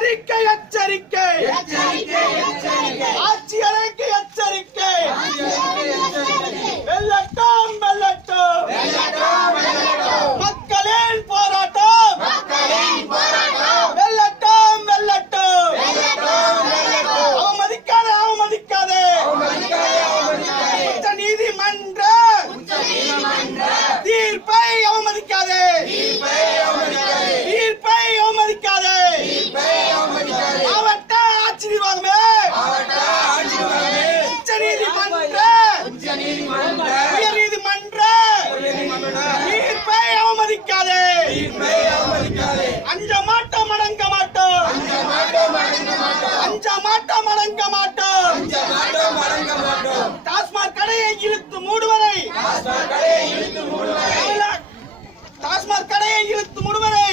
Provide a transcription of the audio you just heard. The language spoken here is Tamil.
எச்சரிக்கை எச்சரிக்கை ஆட்சியருக்கு எச்சரிக்கை. வெள்ளட்டும் வெள்ளட்டும் மக்களின் போராட்டம். வெள்ளட்டும் வெள்ளட்டும் அவமதிக்காதே அவமதிக்காதே. உச்ச நீதிமன்ற தீர்ப்பை அவமதிக்காதே. தீர்ப்பை அவமதிக்காதே. மாவட்ட ஆட்சியர்வாகமே உச்ச நீதிமன்ற உயர் நீதிமன்ற தீர்ப்பை அவமதிக்காதே. அஞ்ச மாட்டோம் அடங்க மாட்டோம். அஞ்ச மாட்டோம் அடங்க மாட்டோம். டாஸ்மாக் கடையை இழுத்து மூடுவரை டாஸ்மாக் கடையை இழுத்து மூடுவரை